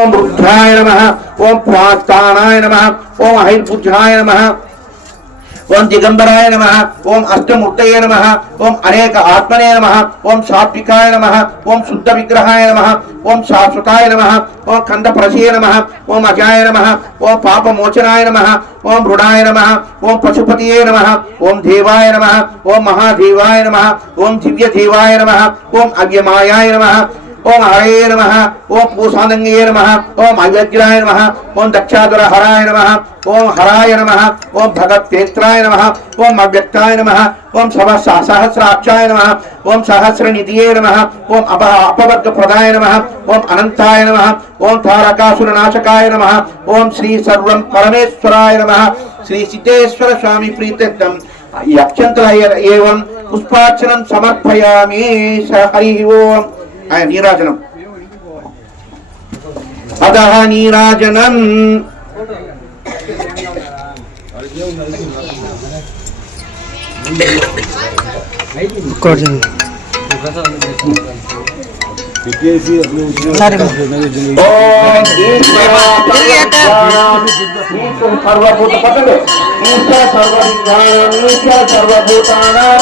ओम रुद्राय नमः ओम प्राक्तानाय नमः ओम अहिर्भुजाय नमः ओम दिगंबराय नमः ओम अष्टमूर्तये नमः ओम अनेक आत्मने नमः ओम सात्विकाय नमः ओम शुद्ध विग्रहाय नमः ओम शाश्वताय नमः ओम खंडप्रशय नमः ओम अजाय नमः ओम पापमोचनाय नमः ओम मृणाय नम ओम पशुपत नम ओं देवाय नम ओम महादेवाय नम ओं दिव्यदेवाय नम ओम अव्यमायाय नम ఓం హరయే నమ ఓం పూసానంగయే నమ ఓం అవ్యగ్రాయ నమ ఓం దక్షాధర హరాయ నమ ఓం హరాయ నమ ఓం భగత్తేత్రాయ నమ ఓం అవ్యక్తాయ నమ ఓం సవ సహస్రాక్షాయ నమ ఓం సహస్రనిధియే నమ ఓం అప అపవర్గ ప్రదాయ నమ ఓం అనంతాయ నమ ఓం తారకాసుర నాశకాయ నమ ఓం శ్రీ సర్వం పరమేశ్వరాయ నమ శ్రీ సిద్ధేశ్వర స్వామి ప్రీత్యర్థం ఈ ఏం పుష్పార్చనం సమర్పయామి హరి ఓం నీరాజనం అదహ నీరాజనం ఓం ఈశ్వర సర్వభూత పదవి ఈశ్వర సర్వవిజ్ఞానం ఈశ్వర సర్వభూతానాం